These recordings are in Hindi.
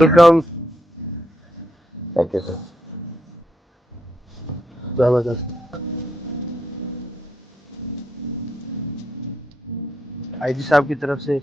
वेलकम। Thank you sir. जबरदस्त। आईजी साहब की तरफ से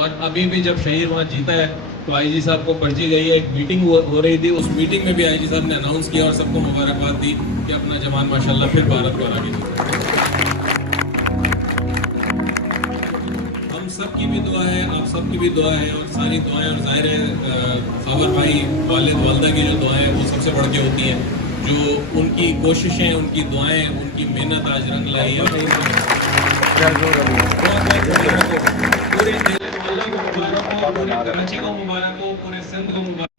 और अभी भी जब शहीद वहाँ जीता है तो आईजी साहब को पर्ची गई है, एक मीटिंग हो रही थी, उस मीटिंग में भी आईजी साहब ने अनाउंस किया और सबको मुबारकबाद दी कि अपना जवान माशाल्लाह फिर भारत को आगे जीता। हम सबकी भी दुआ है, आप सबकी भी दुआ है और सारी दुआएं, और जाहिर है खबर भाई वालिद वालदा की जो दुआएं वो सबसे बढ़ के होती हैं, जो उनकी कोशिशें, उनकी दुआएं, उनकी मेहनत आज रंग लाई है। पूरे कराची को मुबारक हो, पूरे सिंध को मुबारक